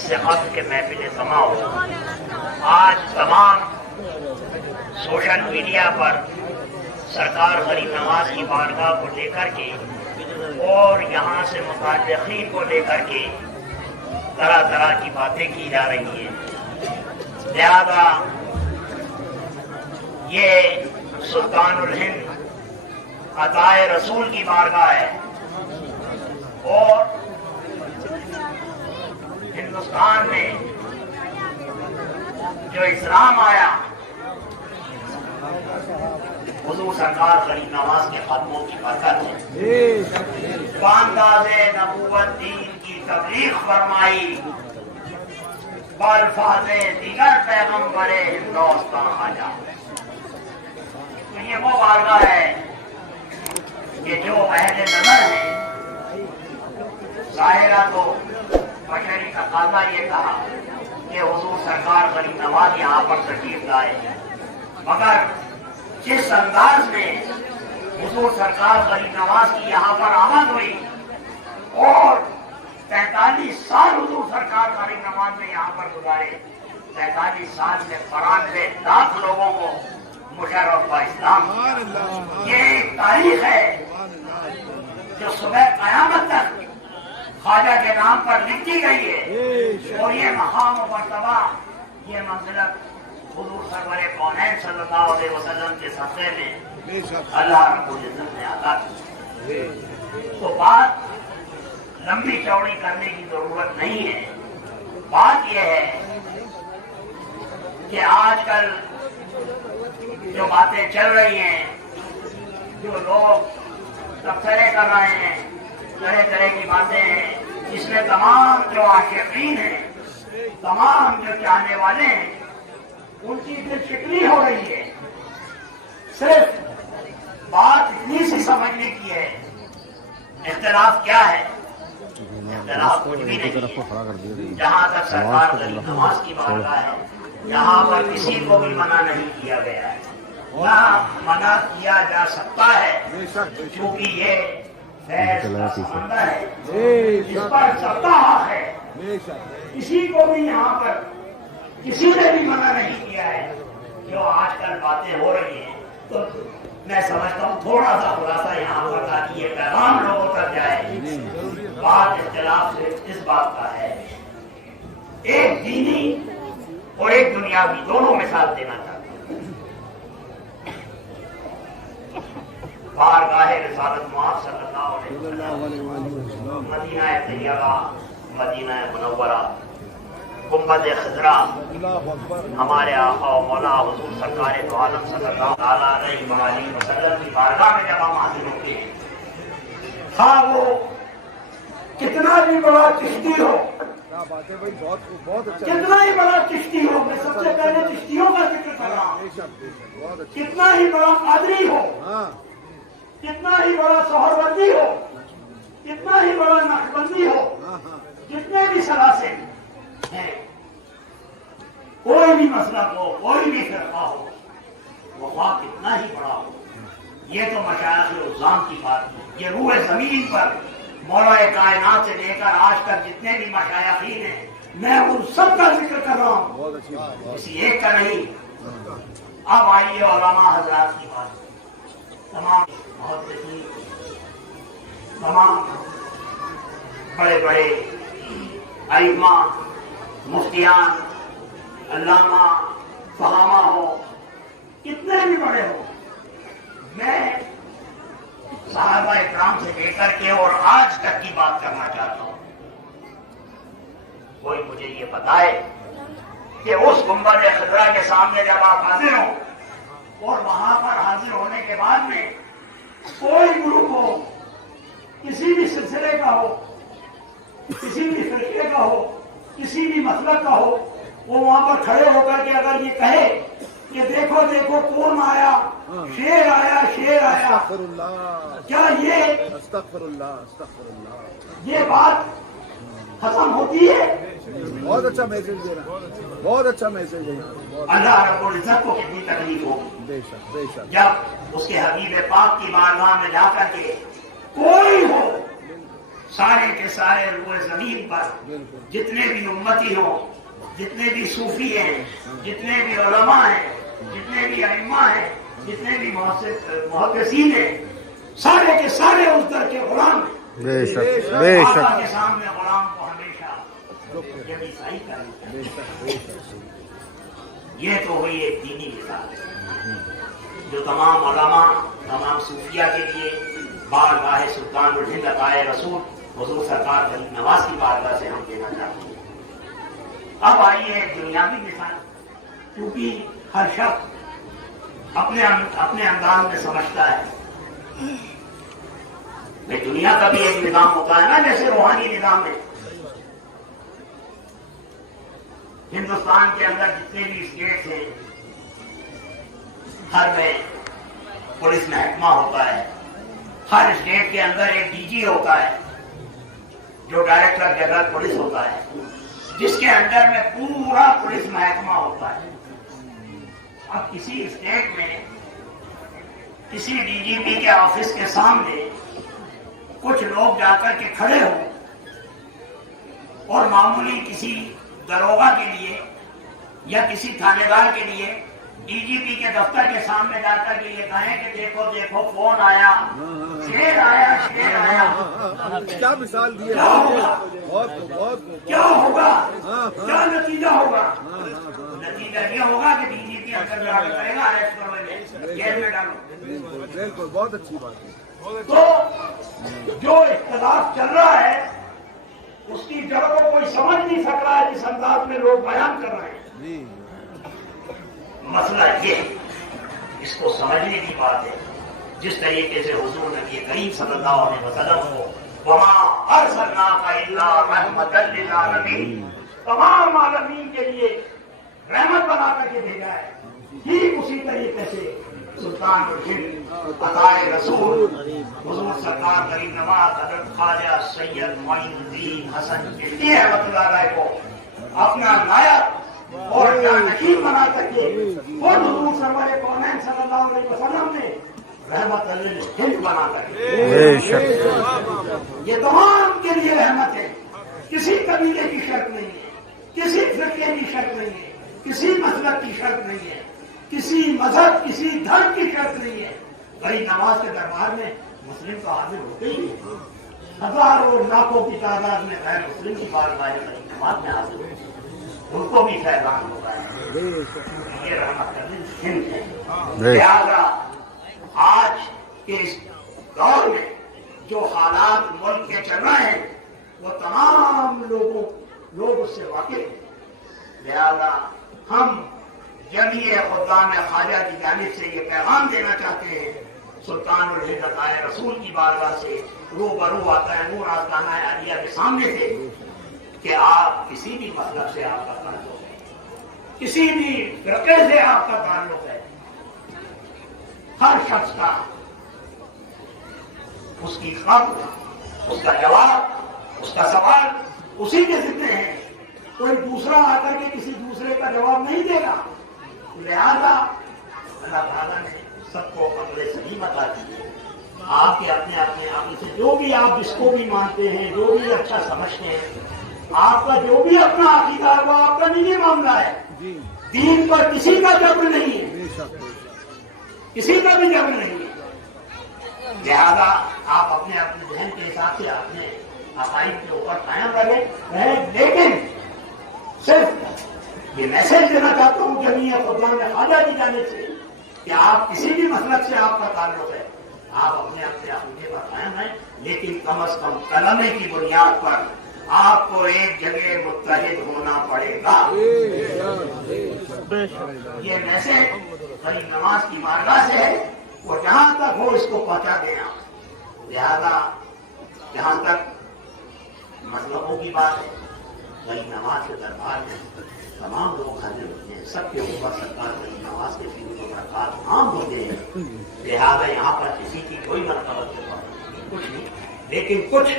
اس سے قبل کے محفل جمع ہو، آج تمام سوشل میڈیا پر سرکار غریب نواز کی بارگاہ کو لے کر کے اور یہاں سے متعلقین کو لے کر کے طرح طرح کی باتیں کی جا رہی ہیں، لہذا یہ سلطان الہند عطائے رسول کی بارگاہ ہے اور ہندوستان میں جو اسلام آیا حضور سرکار غریب نواز کے قدموں کی برکت ہے، بانداز نبوت دین کی تبلیغ فرمائی، بالفاظ دیگر پیغمبر ہندوستان آجا۔ تو یہ وہ بارگاہ ہے کہ جو اہل نظر ہے، ظاہرہ تو بشری تقاضا یہ کہا کہ حضور سرکار غریب نواز یہاں پر تشریف لائے، مگر جس انداز میں حضور سرکار غریب نواز کی یہاں پر آمد ہوئی اور 43 سال حضور سرکار غریب نواز نے یہاں پر گزارے، 43 سال میں 92 لاکھ لوگوں کو مشرف و اسلام، یہ ایک تاریخ ہے جو صبح قیامت تک خواجہ کے نام پر لکھی گئی ہے، اور یہ مقام و مرتبہ، یہ منزلت حضور سرور کونین صلی اللہ علیہ وسلم کے صدقے میں اللہ رب العزت نے عطا کی۔ تو بات لمبی چوڑی کرنے کی ضرورت نہیں ہے، بات یہ ہے کہ آج کل جو باتیں چل رہی ہیں، جو لوگ تبصرے کر رہے ہیں، طرح طرح کی باتیں ہیں، جس میں تمام جو عاشقین ہیں، تمام جو چاہنے والے ہیں، ان کی دل شکنی ہو رہی ہے۔ صرف بات اتنی سی سمجھنے کی ہے، اختلاف کیا ہے؟ اختلاف کچھ بھی نہیں ہے۔ جہاں تک سرکار غریب نواز کی بارگاہ ہے، یہاں پر کسی کو بھی منع نہیں کیا گیا ہے، نہ منع کیا جا سکتا ہے، کیونکہ یہ فیض کا سمندر ہے، اس پر سب ہے، کسی کو بھی یہاں پر کسی نے بھی منع نہیں کیا ہے۔ جو آج کل باتیں ہو رہی ہیں، تو میں سمجھتا ہوں تھوڑا سا خلاصہ یہاں پر تاکہ یہ پیغام لوگوں تک جائے۔ بات اختلاف صرف اس بات کا ہے، ایک دینی اور ایک دنیاوی دونوں مثال دینا چاہتا ہوں۔ بارگاہ رسالت مآب صلی اللہ علیہ وسلم، مدینہ طیبہ، مدینہ منورہ، گنبد خضرا، ہمارے آقا و مولا حضور سرکار دو عالم صلی اللہ علیہ وسلم کی بارگاہ میں جب ہم حاضر ہوتے ہیں، ہاں وہ کتنا بھی بڑا چشتی ہو، کتنا ہی بڑا چشتی ہو، میں سب سے پہلے چشتیوں کا ذکر کر رہا ہوں، کتنا ہی بڑا قادری ہو، کتنا ہی بڑا سہروردی ہو، کتنا ہی بڑا نقشبندی ہو، جتنے بھی سلاسل ہیں، کوئی بھی مسلک ہو، کوئی بھی فرقہ ہو، وفا کتنا ہی بڑا ہو، یہ تو مشائخ عظام کی بات ہے۔ یہ روح زمین پر مولا کائنات سے لے کر آج تک جتنے بھی مشائخین ہیں، میں ان سب کا ذکر کر رہا ہوں، کسی ایک کا نہیں۔ اب آئیے علماء حضرات کی بات، تمام محدثین، تمام بڑے بڑے ائمہ، مفتیان، علامہ، فہامہ ہو، کتنے بھی بڑے ہو، میں صحابہ اکرام سے لے کر کے اور آج تک کی بات کرنا چاہتا ہوں۔ کوئی مجھے یہ بتائے کہ اس گنبد خضرا کے سامنے جب آپ حاضر ہوں اور وہاں پر حاضر ہونے کے بعد میں کوئی گروپ ہو، کسی بھی سلسلے کا ہو، کسی بھی فرقے کا ہو، کسی بھی مسلک کا ہو، وہ وہاں پر کھڑے ہو کر کے اگر یہ کہے کہ دیکھو دیکھو کون آیا، شیر آیا، شیر آیا، کیا یہ استغفر اللہ استغفر اللہ، یہ بات ختم ہوتی ہے؟ بہت اچھا میسج دینا، بہت اچھا میسج دینا۔ اللہ رب العزت کو کتنی تکلیف ہو بے شک بے شک، جب اس کے حبیب پاک کی بارگاہ میں جا کر کے کوئی ہو، سارے کے سارے روئے زمین پر جتنے بھی امتی ہوں، جتنے بھی صوفی ہیں، جتنے بھی علماء ہیں، جتنے بھی ائمہ ہیں، جتنے بھی محدثین ہیں، سارے کے سارے اس در کے غلام ہیں۔ بے شک بے آقا شک کے سامنے غلام کو ہمیشہ جب عیسائی کرنا ہے۔ یہ تو ہوئی ایک دینی مثال جو تمام علماء، تمام صوفیہ کے لیے بارگاہ سلطان الہند عطائے رسول حضور سرکار غریب نواز کی بارگاہ سے ہم دینا چاہتے ہیں۔ اب آئیے ایک دنیاوی مثال، کیونکہ ہر شخص اپنے انداز میں سمجھتا ہے کہ دنیا کا بھی ایک نظام ہوتا ہے نا، جیسے روحانی نظام ہے۔ ہندوستان کے اندر جتنے بھی اسٹیٹس ہیں، ہر میں پولیس محکمہ ہوتا ہے، ہر اسٹیٹ کے اندر ایک ڈی جی ہوتا ہے جو ڈائریکٹر جنرل پولیس ہوتا ہے، جس کے انڈر میں پورا پولیس محکمہ ہوتا ہے۔ اب کسی اسٹیٹ میں کسی ڈی جی پی کے آفس کے سامنے کچھ لوگ جا کر کے کھڑے ہوں اور معمولی کسی داروغہ کے لیے یا کسی تھانے دار کے لیے ڈی جی پی کے دفتر کے سامنے جا کر کے یہ کہیں کہ دیکھو دیکھو فون آیا، شیر آیا، شیر آیا، کیا مثال دی ہے، کیا ہوگا؟ بہت کیا ہوگا؟ کیا نتیجہ ہوگا؟ نتیجہ یہ ہوگا کہ ڈی جی پی اندر جا کر کرے گا، اریسٹ کرو، جیل میں ڈالو۔ بالکل بہت اچھی بات ہے۔ تو جو اختلاف چل رہا ہے اس کی جڑ کو کوئی سمجھ نہیں سک رہا ہے جس انداز میں لوگ بیان کر رہے ہیں۔ مسئلہ یہ ہے، اس کو سمجھنے کی بات ہے، جس طریقے سے حضور نبی کریم صلی اللہ علیہ وسلم کو وَمَا أَرْسَلْنَاكَ إِلَّا رَحْمَةً لِّلْعَالَمِينَ، تمام عالمین کے لیے رحمت بنا کر کے بھیجا ہے۔ ٹھیک اسی طریقے سے سلطان الہند عطائے رسول حضور سرکار غریب نواز حضرت خواجہ سید معین الدین حسن چشتی رحمۃ اللہ علیہ کو اپنا نائب اور جانشین بنا کر کے خود حضور سرور کونین صلی اللہ علیہ وسلم نے رحمت للہند بنا کر کے، یہ تمام کے لیے رحمت ہے۔ کسی قبیلے کی شرط نہیں ہے، کسی فرقے کی شرط نہیں ہے، کسی مسلک کی شرط نہیں ہے، کسی مذہب، کسی دھرم کی شرط نہیں ہے۔ غریب نواز کے دربار میں مسلم تو حاضر ہوتے ہی ہیں، ہزاروں لاکھوں کی تعداد میں غیر مسلم کی بارگاہ غریب نواز میں حاضر ہوتے ہیں، ان کو بھی فیضان ہوتا ہے۔ یہ رحمت ہند ہے۔ لہٰذا آج کے اس دور میں جو حالات ملک کے چل رہے ہیں وہ تمام لوگ اس سے واقف ہیں۔ لہٰذا ہم جمیع خدام خواجہ کی جانب سے یہ پیغام دینا چاہتے ہیں، سلطان الہند عطائے رسول کی بارگاہ سے روبرو آتا ہے نور آستانہ عالیہ کے سامنے سے کہ آپ کسی بھی مذہب سے آپ کا تعلق ہے، کسی بھی فرقے سے آپ کا تعلق ہے، ہر شخص کا اس کی خبر، اس کا جواب، اس کا سوال اسی کے ذمہ ہے۔ کوئی دوسرا آ کر کے کسی دوسرے کا جواب نہیں دے گا۔ لہذا اللہ تعالیٰ نے سب کو عقل سلیم عطا کی ہے۔ آپ کے اپنے عقل سے جو بھی آپ جس کو بھی مانتے ہیں، جو بھی اچھا سمجھتے ہیں، آپ کا جو بھی اپنا عقیدہ ہے وہ آپ کا نجی معاملہ ہے۔ دین پر کسی کا جبر نہیں ہے، کسی کا بھی جبر نہیں ہے۔ لہذا آپ اپنے ذہن کے حساب سے اپنے عقائد کے اوپر قائم رہیں، لیکن صرف یہ میسج دینا چاہتا ہوں جمیع خدام خواجہ کی جانب سے کہ آپ کسی بھی مسلک سے آپ کا تعلق ہے، آپ اپنے عقیدے پر قائم ہیں، لیکن کم از کم کلمے کی بنیاد پر آپ کو ایک جگہ متحد ہونا پڑے گا۔ یہ میسج غریب نواز کی بارگاہ سے ہے، وہ جہاں تک ہو اس کو پہنچا دینا۔ لہذا جہاں تک مذہبوں کی بات ہے، غریب نواز کے دربار میں تمام لوگ حاضر ہوتے ہیں، سب کے اوپر سرکار غریب نواز کے فکر و برکات عام ہوتے ہیں۔ لہٰذا یہاں پر کسی کی کوئی مرتبت کچھ نہیں، لیکن کچھ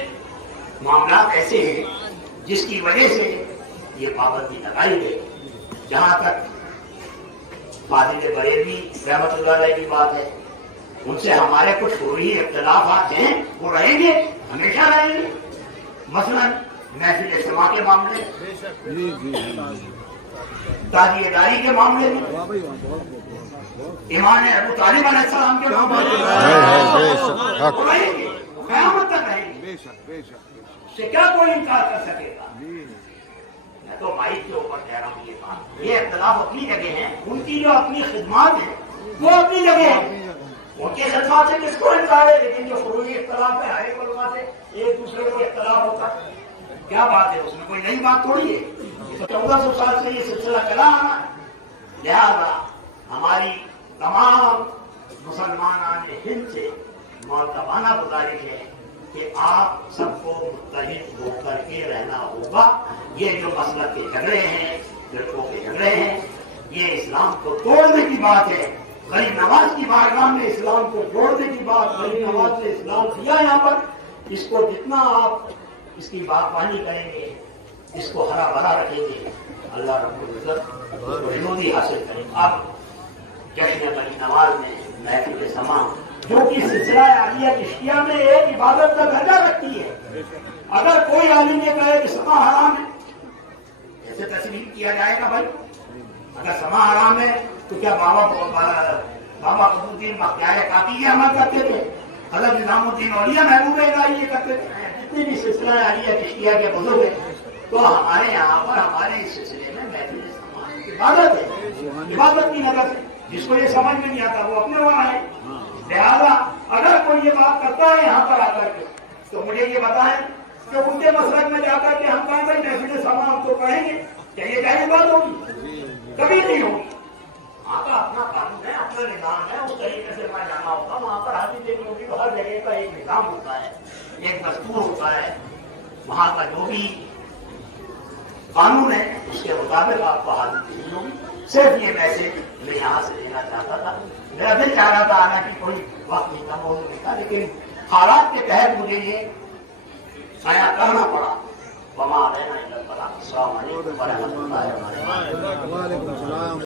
معاملات ایسے ہیں جس کی وجہ سے یہ پابندی لگائی گئی۔ جہاں تک فاضل بریلوی رحمۃ اللہ علیہ کی بات ہے، ان سے ہمارے کچھ فروعی اختلافات ہیں، وہ رہیں گے، ہمیشہ رہیں گے، مثلاً محفل سما کے معاملے جی جی دادی داری کے معاملے میں واہ بھائی واہ، بہت ایمان ابو طالب علیہ السلام کے کیا بات معاملے ہے، وہ رہیں گے، قیامت تک رہیں گے، بے شک بے شک اس سے کیا کوئی انکار کر سکے گا؟ جی میں تو مائک کے اوپر کہہ رہا ہوں یہ بات، یہ اختلاف اپنی جگہ ہیں، ان کی جو اپنی خدمات ہیں وہ اپنی جگہ ہیں، ان کے خدمات سے کس کو انکار ہے، لیکن جو فروعی اختلاف ہے ہر علماء سے ایک دوسرے کو اختلاف ہوتا ہے، کیا بات ہے، اس میں کوئی نئی بات تھوڑی ہے، 1400 سال سے یہ سلسلہ چلا آ رہا ہے، لہذا ہماری تمام مسلمان ہند سے معتبانہ گزارش ہے کہ آپ سب کو متحد ہو کر کے رہنا ہوگا. یہ جو مسلک کے جھگڑے ہیں، فرقوں کے جھگڑے ہیں، یہ اسلام کو توڑنے کی بات ہے. غریب نواز کی بارگاہ میں اسلام کو جوڑنے کی بات، غریب نواز نے اسلام کیا یہاں پر، اس کو جتنا آپ اس کی باغبانی کریں گے، اس کو ہرا بھرا رکھیں گے، اللہ رب العزت اس کو شنودی حاصل کریں گے. اب جشن غریب نواز میں محفل سما جو کہ سلسلہ عالیہ چشتیہ میں ایک عبادت کا درجہ رکھتی ہے، اگر کوئی عالم یہ کہے کہ سما حرام ہے، ایسے تسلیم کیا جائے گا بھائی؟ اگر سما حرام ہے تو کیا بابا قطب الدین بختیار کاکی یہ عمل کرتے تھے؟ حضرت نظام الدین اولیاء محبوب الہی یہ کرتے تھے؟ جتنے بھی سلسلہ عالیہ چشتیہ کے بزرگ ہیں، تو ہمارے یہاں پر ہمارے اس سلسلے میں محفل سما عبادت ہے، عبادت کی نظر سے. جس کو یہ سمجھ میں نہیں آتا وہ اپنے وہاں ہے. لہذا اگر کوئی یہ بات کرتا ہے یہاں پر آ کر کے تو مجھے یہ بتائیں کہ ان کے مسلک میں جا کر کے ہم کہیں گے محفل سما ہم تو کہیں گے، کیا یہ کہنے بات ہوگی؟ کبھی نہیں ہوگی. وہاں کا اپنا قانون ہے، اپنا نظام ہے، اس طریقے سے وہاں جانا ہوگا. وہاں پر حاضر دیکھنے ہوگی تو ہر جگہ کا ایک نظام ہوتا ہے، ایک دستور ہوتا ہے، وہاں کا جو بھی قانون ہے اس کے مطابق آپ کو حاضر دیکھنی ہوگی. صرف یہ میسج میں یہاں سے دینا چاہتا تھا. میرا دل چاہ رہا تھا آنا کی کوئی وقت نہیں تھا، موضوع نہیں تھا، لیکن حالات کے تحت مجھے یہ بیان کرنا پڑا. وما علینا الا البلاغ. السلام علیکم ورحمۃ اللہ وبرکاتہ. وعلیکم السلام.